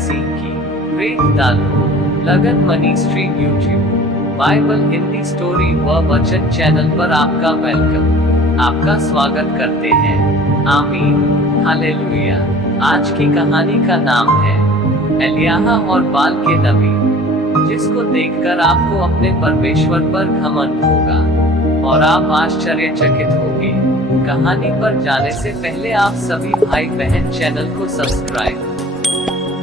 मसीह की। Praise the lord. Lagan ministry YouTube Bible Hindi story व वचन चैनल पर आपका वेलकम, आपका स्वागत करते हैं। आमीन, हालेलुया। आज की कहानी का नाम है एलियाह और बाल के नबी, जिसको देखकर आपको अपने परमेश्वर पर घमंड होगा और आप आश्चर्यचकित होंगे। कहानी पर जाने से पहले आप सभी भाई बहन चैनल को सब्सक्राइब,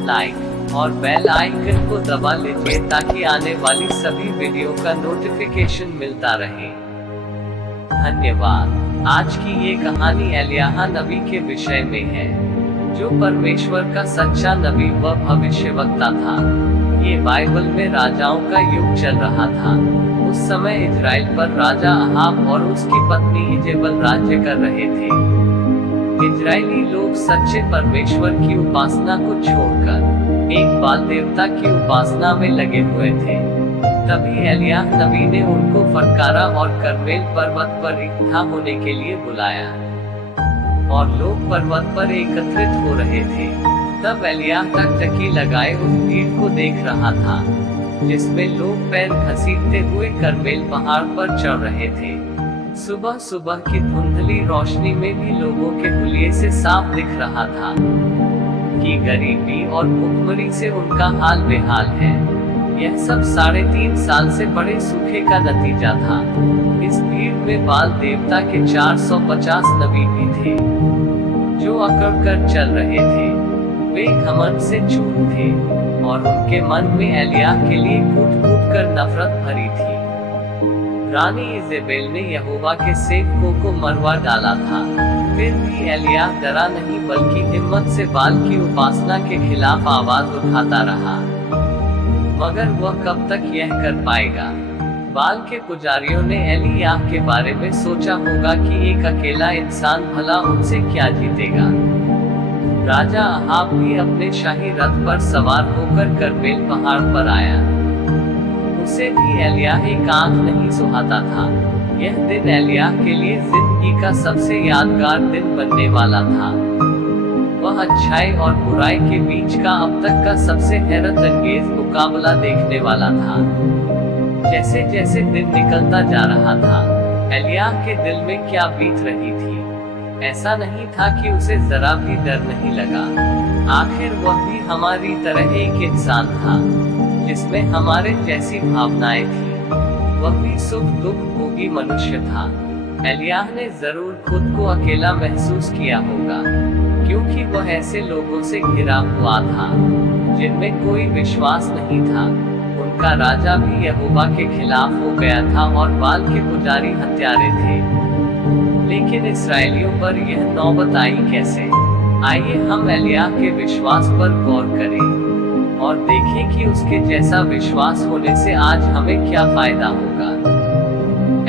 लाइक और बेल आइकन को दबा लीजिए ताकि आने वाली सभी वीडियो का नोटिफिकेशन मिलता रहे। धन्यवाद। आज की ये कहानी एलियाह नबी के विषय में है, जो परमेश्वर का सच्चा नबी व भविष्यवक्ता था। ये बाइबल में राजाओं का युग चल रहा था। उस समय इजराइल पर राजा अहाब और उसकी पत्नी इजेबल राज्य कर रहे थे। इजरायली लोग सच्चे परमेश्वर की उपासना को छोड़कर एक बाल देवता की उपासना में लगे हुए थे। तभी एलियाह नबी ने उनको फटकारा और करमेल पर्वत पर इकट्ठा होने के लिए बुलाया, और लोग पर्वत पर एकत्रित हो रहे थे। तब एलियाह टकटकी लगाए उस भीड़ को देख रहा था, जिसमें लोग पैर घसीटते हुए करमेल पहाड़ पर चढ़ रहे थे। सुबह सुबह की धुंधली रोशनी में भी लोगों के हुलिये से साफ दिख रहा था कि गरीबी और भूखमरी से उनका हाल बेहाल है। यह सब 3.5 साल से बड़े सूखे का नतीजा था। इस भीड़ में बाल देवता के 450 नबी भी थे, जो अकड़ कर चल रहे थे। वे घमंड से चूर थे और उनके मन में एलियाह के लिए कूट कूट कर नफरत भरी थी। रानी इजेबेल ने यहोवा के सेवकों को मरवा डाला था, फिर भी एलियाह डरा नहीं, बल्कि हिम्मत से बाल की उपासना के खिलाफ आवाज उठाता रहा। मगर वह कब तक यह कर पाएगा? बाल के पुजारियों ने एलियाह के बारे में सोचा होगा कि एक अकेला इंसान भला उनसे क्या जीतेगा। राजा अहाब भी अपने शाही रथ पर सवार होकर करमेल पहाड़ पर आया। उसे भी एलियाह एक आंख नहीं सुहाता था। यह दिन एलियाह के लिए जिंदगी का सबसे यादगार दिन बनने वाला था। वह अच्छाई और बुराई के बीच का अब तक का सबसे हैरत अंगेज मुकाबला देखने वाला था। जैसे जैसे दिन निकलता जा रहा था, एलियाह के दिल में क्या बीत रही थी। ऐसा नहीं था कि उसे जरा भी डर नहीं लगा। आखिर वह भी हमारी तरह एक इंसान था, जिसमें हमारे जैसी भावनाएं थी। वह भी सुख दुख भोगी मनुष्य था। एलियाह ने जरूर खुद को अकेला महसूस किया होगा, क्योंकि वह ऐसे लोगों से घिरा हुआ था जिनमें कोई विश्वास नहीं था। उनका राजा भी यहोवा के खिलाफ हो गया था और बाल के पुजारी हत्यारे थे। लेकिन इस्राएलियों पर यह नौबत आई कैसे? आइए हम एलियाह के विश्वास पर गौर करें और देखें कि उसके जैसा विश्वास होने से आज हमें क्या फायदा होगा।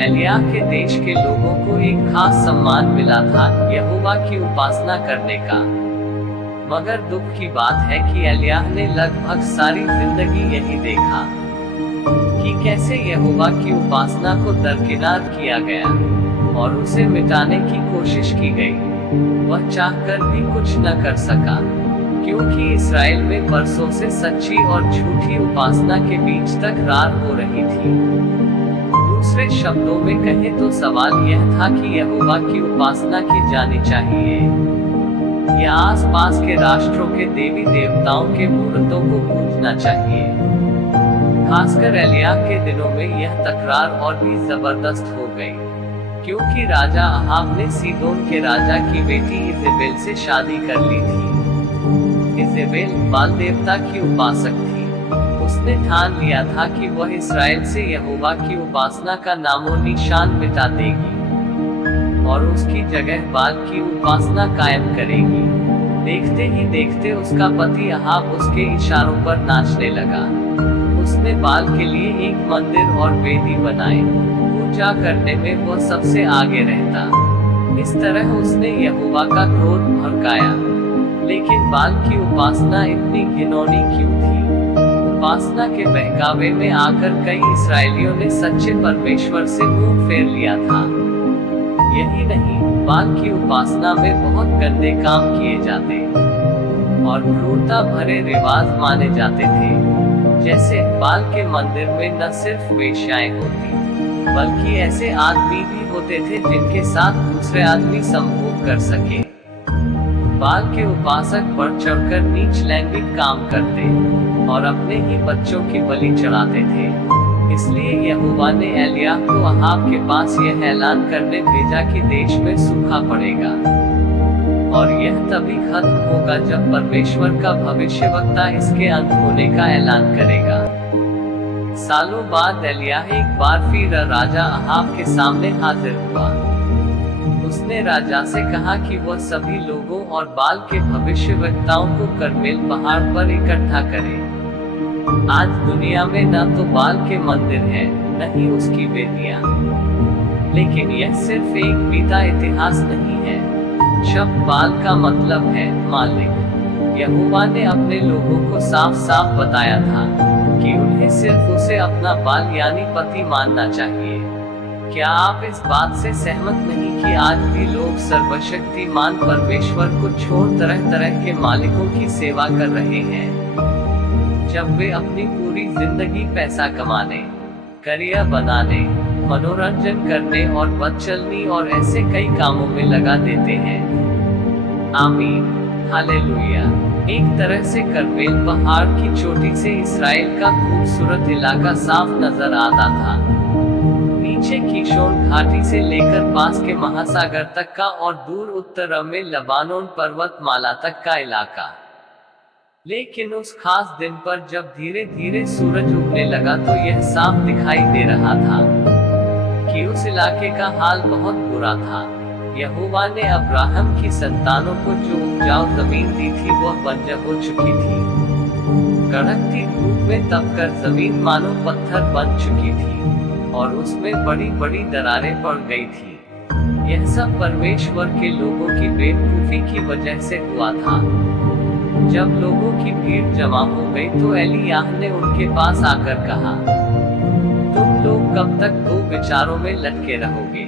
एलियाह के देश के लोगों को एक खास सम्मान मिला था, यहोवा की उपासना करने का। मगर दुख की बात है कि एलियाह ने लगभग सारी जिंदगी यही देखा कि कैसे यहोवा की उपासना को दरकिनार किया गया और उसे मिटाने की कोशिश की गई। वह चाहकर भी कुछ न कर सका, क्योंकि इस्राएल में बरसों से सच्ची और झूठी उपासना के बीच तकरार हो रही थी। दूसरे शब्दों में कहें तो सवाल यह था कि यहोवा की उपासना की जानी चाहिए या आसपास के राष्ट्रों के देवी देवताओं के मूर्तों को पूजना चाहिए। खासकर एलियाह के दिनों में यह तकरार और भी जबरदस्त हो गई, क्योंकि राजा अहाब ने सीदोन के राजा की बेटी इजेबेल से शादी कर ली थी। इजेबेल बाल देवता की उपासक थी। उसने ठान लिया था कि वह इस्राएल से यहोवा की उपासना का नामो निशान मिटा देगी और उसकी जगह बाल की उपासना कायम करेगी। देखते ही देखते उसका पति अहाब उसके इशारों पर नाचने लगा। उसने बाल के लिए एक मंदिर और वेदी बनाए। पूजा करने में वह सबसे आगे रहता। इस तरह उसने यहोवा का क्रोध भड़काया। लेकिन बाल की उपासना इतनी घिनौनी क्यों थी? उपासना के बहकावे में आकर कई इस्राएलियों ने सच्चे परमेश्वर से मुंह फेर लिया था। यही नहीं, बाल की उपासना में बहुत गंदे काम किए जाते। और क्रूरता भरे रिवाज माने जाते थे। जैसे बाल के मंदिर में न सिर्फ वेश्याएं होती, बल्कि ऐसे आदमी भी होते थे जिनके साथ दूसरे आदमी संभोग कर सके। बाल के उपासक बढ़ चढ़कर नीच लैंगिक काम करते और अपने ही बच्चों की बलि चढ़ाते थे। इसलिए यहोवा ने एलिय्याह को अहाब के पास यह ऐलान करने भेजा कि देश में सूखा पड़ेगा, और यह तभी खत्म होगा जब परमेश्वर का भविष्यवक्ता इसके अंत होने का ऐलान करेगा। सालों बाद एलिय्याह एक बार फिर राजा अहाब के सामने हाजिर हुआ। उसने राजा से कहा कि वह सभी लोगों और बाल के भविष्यवक्ताओं को कर्मेल पहाड़ पर इकट्ठा करे। आज दुनिया में न तो बाल के मंदिर हैं, न ही उसकी वेदियां। लेकिन यह सिर्फ एक बीता इतिहास नहीं है। शब्द बाल का मतलब है मालिक। यहोवा ने अपने लोगों को साफ साफ बताया था कि उन्हें सिर्फ उसे अपना बाल यानी पति मानना चाहिए। क्या आप इस बात से सहमत नहीं कि आज भी लोग सर्वशक्तिमान परमेश्वर को छोड़ तरह तरह के मालिकों की सेवा कर रहे हैं? जब वे अपनी पूरी जिंदगी पैसा कमाने, करियर बनाने, मनोरंजन करने और बदचलनी और ऐसे कई कामों में लगा देते हैं। आमीन, हालेलुया। एक तरह से कर्मेल पहाड़ की चोटी से इसराइल का खूबसूरत इलाका साफ नजर आता था। नीचे कीशोन घाटी से लेकर पास के महासागर तक का और दूर उत्तर में लबानोन पर्वतमाला तक का इलाका। लेकिन उस खास दिन पर जब धीरे धीरे सूरज उगने लगा तो यह साफ दिखाई दे रहा था कि उस इलाके का हाल बहुत बुरा था। यहोवा ने अब्राहम की संतानों को जो उपजाऊ जमीन दी थी वह बंजर हो चुकी थी। कड़कती धूप में तपकर जमीन मानो पत्थर बन चुकी थी और उसमें बड़ी बड़ी दरारें पड़ गई थी। यह सब परमेश्वर के लोगों की बेवकूफी की वजह से हुआ था। जब लोगों की भीड़ जमा हो गई तो एलिय्याह ने उनके पास आकर कहा, तुम लोग कब तक दो विचारों में लटके रहोगे?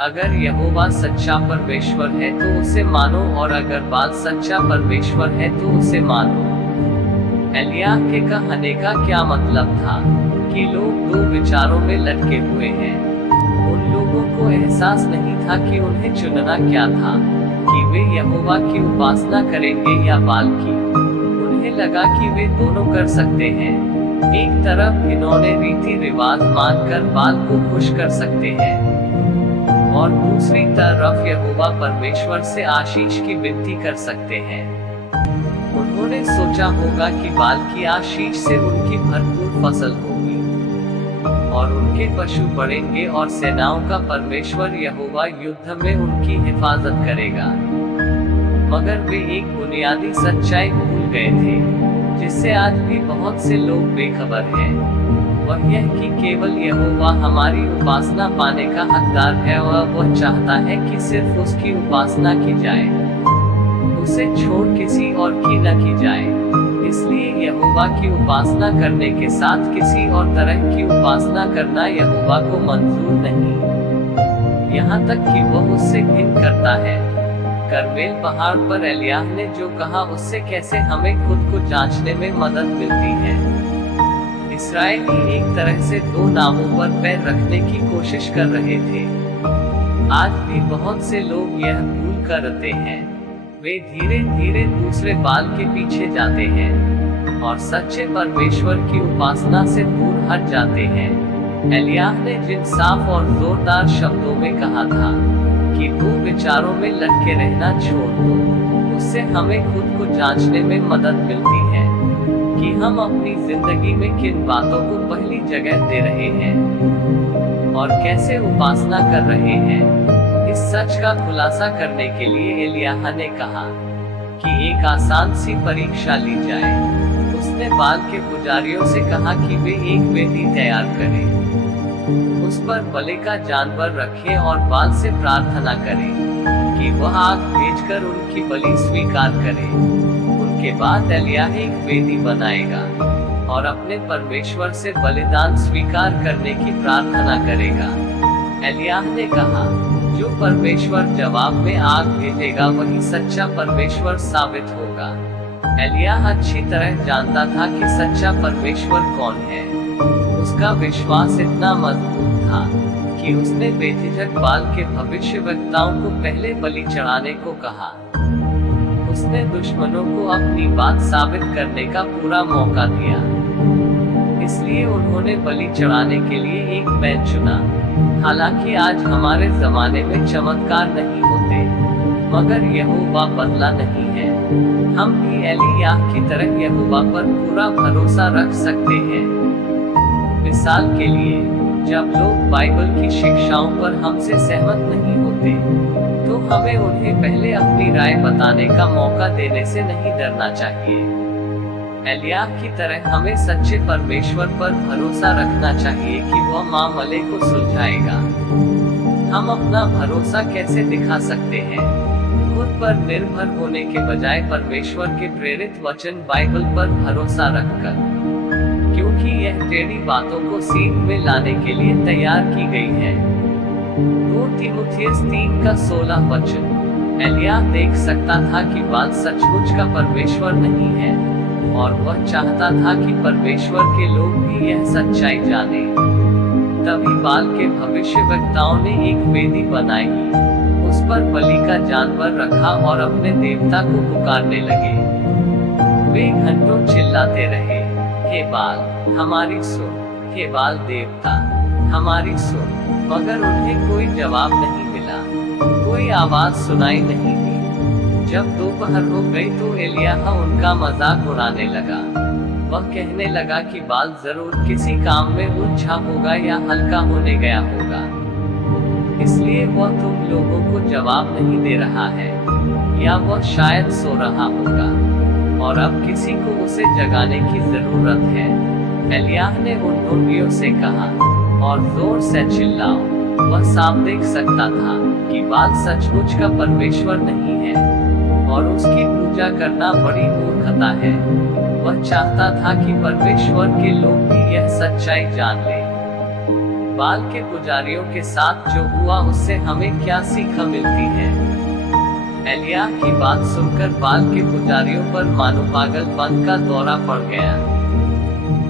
अगर यहोवा सच्चा परमेश्वर है तो उसे मानो, और अगर बाल सच्चा परमेश्वर है तो उसे मानो। एलिय्याह के कहने का क्या मतलब था? कि लोग दो विचारों में लटके हुए हैं। उन लोगों को एहसास नहीं था कि उन्हें चुनना क्या था, कि वे यहोवा की उपासना करेंगे या बाल की। उन्हें लगा कि वे दोनों कर सकते हैं। एक तरफ इन्होंने रीति रिवाज मानकर बाल को खुश कर सकते हैं, और दूसरी तरफ यहोवा परमेश्वर से आशीष की विनती कर सकते हैं। उन्होंने सोचा होगा कि बाल की आशीष से उनकी भरपूर फसल होगी और उनके पशु बढ़ेंगे और सेनाओं का परमेश्वर यहोवा युद्ध में उनकी हिफाजत करेगा। मगर वे एक बुनियादी सच्चाई भूल गए थे, जिससे आज भी बहुत से लोग बेखबर हैं। वह यह कि केवल यहोवा हमारी उपासना पाने का हकदार है और वह चाहता है कि सिर्फ उसकी उपासना की जाए, उसे छोड़ किसी और की न की जाए। इसलिए यहोवा की उपासना करने के साथ किसी और तरह की उपासना करना यहोवा को मंजूर नहीं, यहाँ तक कि वह उससे घिन करता है। कर्मेल पहाड़ पर एलिय्याह ने जो कहा उससे कैसे हमें खुद को जांचने में मदद मिलती है। इस्राएली एक तरह से दो नावों पर पैर रखने की कोशिश कर रहे थे। आज भी बहुत से लोग यह भूल करते हैं। वे धीरे धीरे दूसरे बाल के पीछे जाते हैं और सच्चे परमेश्वर की उपासना से दूर हट जाते हैं। एलिय्याह ने जिन साफ और जोरदार शब्दों में कहा था कि दो विचारों में लटके रहना छोड़ दो, उससे हमें खुद को जांचने में मदद मिलती है कि हम अपनी जिंदगी में किन बातों को पहली जगह दे रहे हैं और कैसे उपासना कर रहे हैं। इस सच का खुलासा करने के लिए एलिय्याह ने कहा कि एक आसान सी परीक्षा ली जाए। उसने बाल के पुजारियों से कहा कि वे एक वेदी तैयार करें, उस पर बलि का जानवर रखें और बाल से प्रार्थना करें कि वह आग भेजकर उनकी बलि स्वीकार करे। उनके बाद एलिय्याह एक वेदी बनाएगा और अपने परमेश्वर से बलिदान स्वीकार करने की प्रार्थना करेगा। एलिय्याह ने कहा, जो परमेश्वर जवाब में आग भेजेगा वही सच्चा परमेश्वर साबित होगा। एलियाह अच्छी तरह जानता था कि सच्चा परमेश्वर कौन है। उसका विश्वास इतना मजबूत था कि उसने बेझिझक बाल के भविष्यवक्ताओं को पहले बलि चढ़ाने को कहा। उसने दुश्मनों को अपनी बात साबित करने का पूरा मौका दिया। इसलिए उन्होंने बलि चढ़ाने के लिए एक बैल चुना। हालांकि आज हमारे जमाने में चमत्कार नहीं होते, मगर यहोवा बदला नहीं है। हम भी एलियाह की तरह यहोवा पर पूरा भरोसा रख सकते हैं। मिसाल के लिए, जब लोग बाइबल की शिक्षाओं पर हमसे सहमत नहीं होते, तो हमें उन्हें पहले अपनी राय बताने का मौका देने से नहीं डरना चाहिए। एलियाह की तरह हमें सच्चे परमेश्वर पर भरोसा रखना चाहिए कि वह मामले को सुलझाएगा। हम अपना भरोसा कैसे दिखा सकते हैं? खुद पर निर्भर होने के बजाय परमेश्वर के प्रेरित वचन बाइबल पर भरोसा रखकर, क्योंकि यह टेढ़ी बातों को सीध में लाने के लिए तैयार की गई है। 2 तीमुथियुस 3:16 एलियाह देख सकता था कि बाल सचमुच का परमेश्वर नहीं है, और वह चाहता था कि परमेश्वर के लोग भी यह सच्चाई जाने। तभी बाल के भविष्यवक्ताओं ने एक वेदी बनाई, उस पर बलि का जानवर रखा और अपने देवता को पुकारने लगे। वे घंटों चिल्लाते रहे, हे बाल हमारी सुन, हे बाल देवता हमारी सुन, मगर उन्हें कोई जवाब नहीं मिला, कोई आवाज सुनाई नहीं दी। जब दोपहर हो गई तो एलियाह उनका मजाक उड़ाने लगा। वह कहने लगा कि बाल जरूर किसी काम में उलझा होगा या हल्का होने गया होगा, इसलिए वह तुम लोगों को जवाब नहीं दे रहा है, या वह शायद सो रहा होगा और अब किसी को उसे जगाने की जरूरत है। एलियाह ने उन ढोंगियों से कहा, और जोर से चिल्लाओ। वह साफ देख सकता था कि बाल सचमुच का परमेश्वर नहीं है और उसकी पूजा करना बड़ी मूर्खता है। वह चाहता था कि परमेश्वर के लोग भी यह सच्चाई जान ले। बाल के पुजारियों के साथ जो हुआ उससे हमें क्या सीख मिलती है? एलियाह की बात सुनकर बाल के पुजारियों पर मानो पागलपन का दौरा पड़ गया।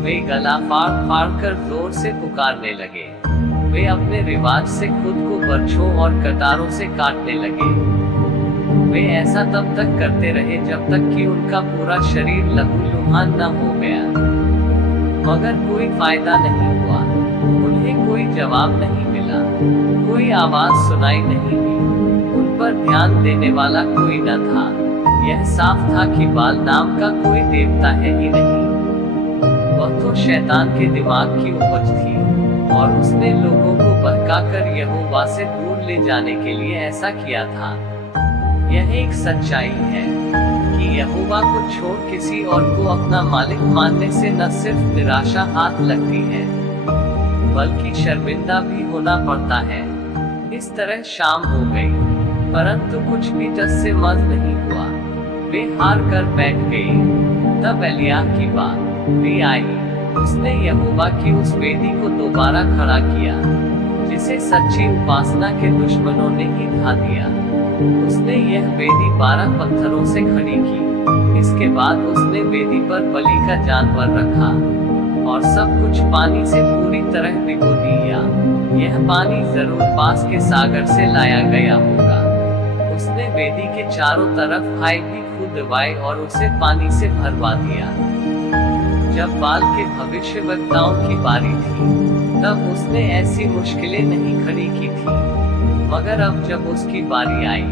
वे गला फाड़ फाड़ कर जोर से पुकारने लगे। वे अपने रिवाज से खुद को बर्छों और कटारों से काटने लगे। वे ऐसा तब तक करते रहे जब तक कि उनका पूरा शरीर लहूलुहान न हो गया, मगर कोई फायदा नहीं हुआ। उन्हें कोई जवाब नहीं मिला, कोई आवाज सुनाई नहीं दी, उन पर ध्यान देने वाला कोई न था। यह साफ था कि बाल नाम का कोई देवता है ही नहीं। वह तो शैतान के दिमाग की उपज थी, और उसने लोगों को बहकाकर यहोवा से दूर ले जाने के लिए ऐसा किया था। यह एक सच्चाई है कि यहोवा को छोड़ किसी और को अपना मालिक मानने से न सिर्फ निराशा हाथ लगती है, बल्कि शर्मिंदा भी होना पड़ता है। इस तरह शाम हो गई, परंतु कुछ भी टस से मज नहीं हुआ। वे हार कर बैठ गए। तब एलियाह की बात भी आई। उसने यहोवा की उस वेदी को दोबारा खड़ा किया, जिसे सच्ची उपासना के दुश्मनों ने ही ढा दिया। उसने यह वेदी 12 पत्थरों से खड़ी की। इसके बाद उसने वेदी पर बलि का जानवर रखा और सब कुछ पानी से पूरी तरह भिगो दिया। यह पानी जरूर पास के सागर से लाया गया होगा। उसने वेदी के चारों तरफ खाई भी खुदवाई और उसे पानी से भरवा दिया। जब बाल के भविष्यवक्ताओं की बारी थी, तब उसने ऐसी मुश्किलें नहीं खड़ी की थी, मगर अब जब उसकी बारी आई,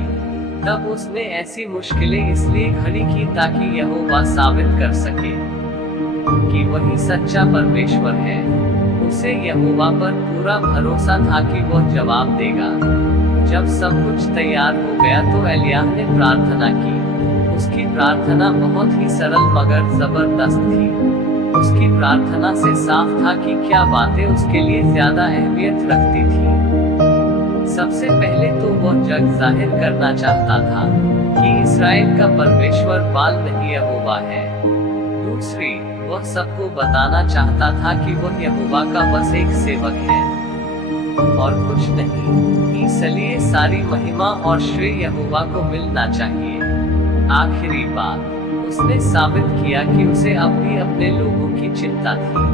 तब उसने ऐसी मुश्किलें इसलिए खड़ी की ताकि यहोवा साबित कर सके कि वही सच्चा परमेश्वर है। उसे यहोवा पर पूरा भरोसा था कि वह जवाब देगा। जब सब कुछ तैयार हो गया तो एलियाह ने प्रार्थना की। उसकी प्रार्थना बहुत ही सरल मगर जबरदस्त थी। उसकी प्रार्थना से साफ था कि क्या बातें उसके लिए ज्यादा अहमियत रखती थी। सबसे पहले तो वह जग जाहिर करना चाहता था कि इस्राएल का परमेश्वर बाल नहीं यहोवा है। दूसरी, वह सबको बताना चाहता था कि वह यहोवा का बस एक सेवक है और कुछ नहीं। इसलिए सारी महिमा और श्रेय यहोवा को मिलना चाहिए। आखिरी बात, उसने साबित किया कि उसे अब भी अपने लोगों की चिंता थी,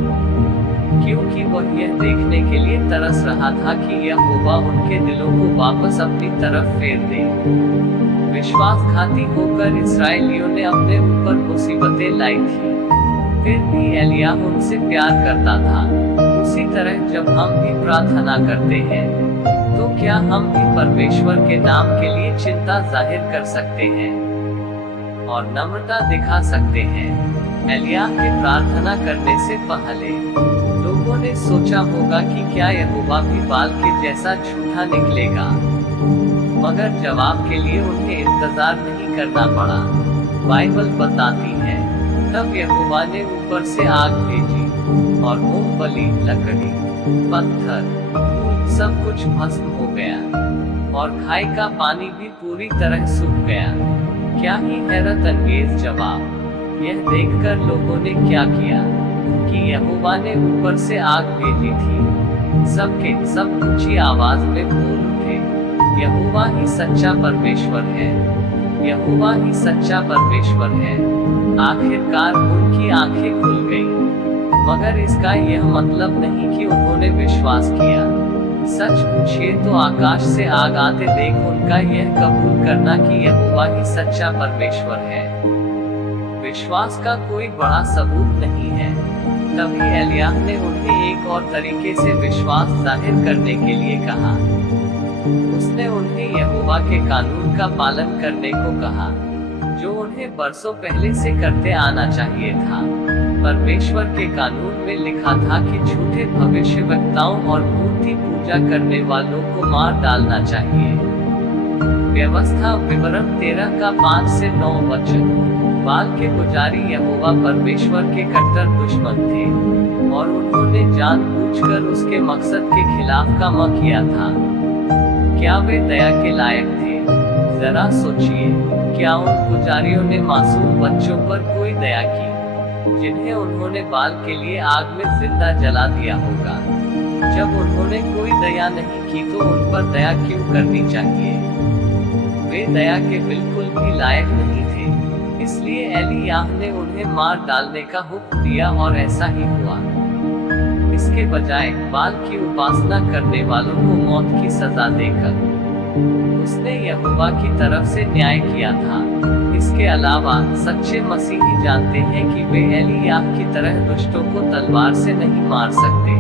क्योंकि वह यह देखने के लिए तरस रहा था कि यहोवा उनके दिलों को वापस अपनी तरफ फेर दे। विश्वासघाती होकर इस्राएलियों ने अपने ऊपर मुसीबतें लाई थी, फिर भी एलियाह उनसे प्यार करता था। उसी तरह जब हम भी प्रार्थना करते हैं, तो क्या हम भी परमेश्वर के नाम के लिए चिंता जाहिर कर सकते हैं और नम्रता दिखा सकते हैं? एलियाह के प्रार्थना करने से पहले लोगों ने सोचा होगा कि क्या यहोवा भी बाल के जैसा झूठा निकलेगा, मगर जवाब के लिए उन्हें इंतजार नहीं करना पड़ा। बाइबल बताती है, तब यहोवा ने ऊपर से आग भेजी और मूंगफली, लकड़ी, पत्थर, फूल सब कुछ भस्म हो गया और खाई का पानी भी पूरी तरह सूख गया। क्या ही हैरत अंगेज जवाब। यह देखकर लोगों ने क्या किया कि यहोवा ने ऊपर से आग भेजी थी। सबके सब ऊंची आवाज में बोल उठे, यहोवा ही सच्चा परमेश्वर है, यहोवा ही सच्चा परमेश्वर है। आखिरकार उनकी आंखें खुल गईं, मगर इसका यह मतलब नहीं कि उन्होंने विश्वास किया। सच पूछिए तो आकाश से आग आते देख उनका यह कबूल करना कि यहोवा ही सच्चा परमेश्वर है, विश्वास का कोई बड़ा सबूत नहीं है। तभी एलियाह ने उन्हें एक और तरीके से विश्वास जाहिर करने के लिए कहा। उसने उन्हें यहोवा के कानून का पालन करने को कहा, जो उन्हें बरसों पहले से करते आना चाहिए था। परमेश्वर के कानून में लिखा था कि झूठे भविष्यवक्ताओं और मूर्ति पूजा करने वालों को मार डालना चाहिए। व्यवस्था विवरण 13 का 5 से 9 वचन। बाल के पुजारी यहोवा परमेश्वर के कट्टर दुश्मन थे और उन्होंने जानबूझकर उसके मकसद के खिलाफ काम किया था। क्या वे दया के लायक थे? जरा सोचिए, क्या उन पुजारियों ने मासूम बच्चों पर कोई दया की, जिन्हें उन्होंने बाल के लिए आग में जिंदा जला दिया होगा? जब उन्होंने कोई दया नहीं की तो उन पर दया क्यों करनी चाहिए? वे दया के बिल्कुल भी लायक नहीं थे। इसलिए एलियाह ने उन्हें मार डालने का हुक्म दिया और ऐसा ही हुआ। इसके बजाय बाल की उपासना करने वालों को मौत की सजा देकर उसने यहोवा की तरफ से न्याय किया था। इसके अलावा सच्चे मसीही जानते हैं कि वे एलियाह की तरह दुष्टों को तलवार से नहीं मार सकते।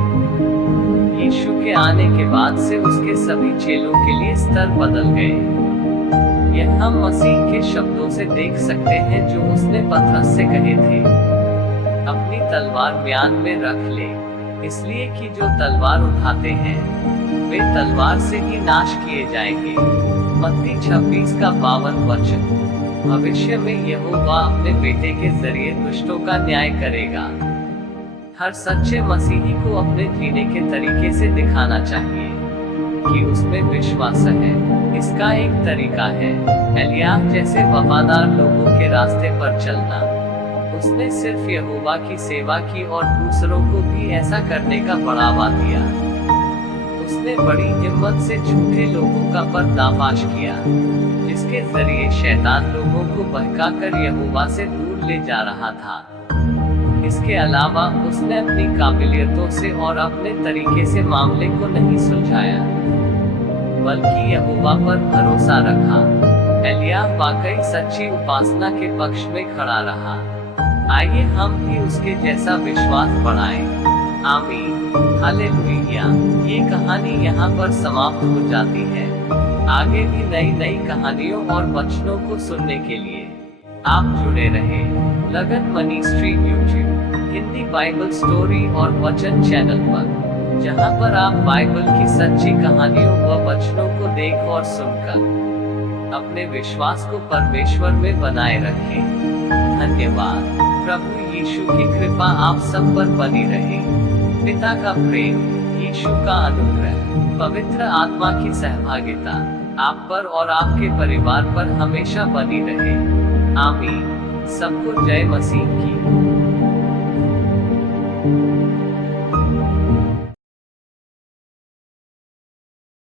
यीशु के आने के बाद से उसके सभी चेलों के लिए स्तर बदल गए। यह हम मसीह के शब्दों से देख सकते हैं जो उसने पतरस से कहे थे, अपनी तलवार म्यान में रख ले, इसलिए कि जो तलवार उठाते हैं वे तलवार से ही नाश किए जाएंगे। मत्ती 26 का 52 वचन। भविष्य में यहोवा अपने बेटे के जरिए दुष्टों का न्याय करेगा। हर सच्चे मसीही को अपने जीने के तरीके से दिखाना चाहिए कि उसमें विश्वास है। इसका एक तरीका है एलियाह जैसे वफादार लोगों के रास्ते पर चलना। उसने सिर्फ यहोवा की सेवा की और दूसरों को भी ऐसा करने का बढ़ावा दिया। उसने बड़ी हिम्मत से झूठे लोगों का पर्दाफाश किया, जिसके जरिए शैतान लोगों को बहकाकर यहोवा से दूर ले जा रहा था। इसके अलावा उसने अपनी काबिलियतों से और अपने तरीके से मामले को नहीं सुलझाया, बल्कि यहोवा पर भरोसा रखा। एलियाह वाकई सच्ची उपासना के पक्ष में खड़ा रहा। आइए हम भी उसके जैसा विश्वास बढ़ाएं। आमीन, हालेलुया। ये कहानी यहाँ पर समाप्त हो जाती है। आगे भी नई नई कहानियों और वचनों को सुनने के लिए आप जुड़े रहें लगन ministry YouTube Hindi Bible story और वचन चैनल पर, जहाँ पर आप बाइबल की सच्ची कहानियों व वचनों को देख और सुनकर अपने विश्वास को परमेश्वर में बनाए रखें। धन्यवाद। प्रभु यीशु की कृपा आप सब पर बनी रहे। पिता का प्रेम, यीशु का अनुग्रह, पवित्र आत्मा की सहभागिता आप पर और आपके परिवार पर हमेशा बनी रहे। आमीन। सबको जय मसीह की।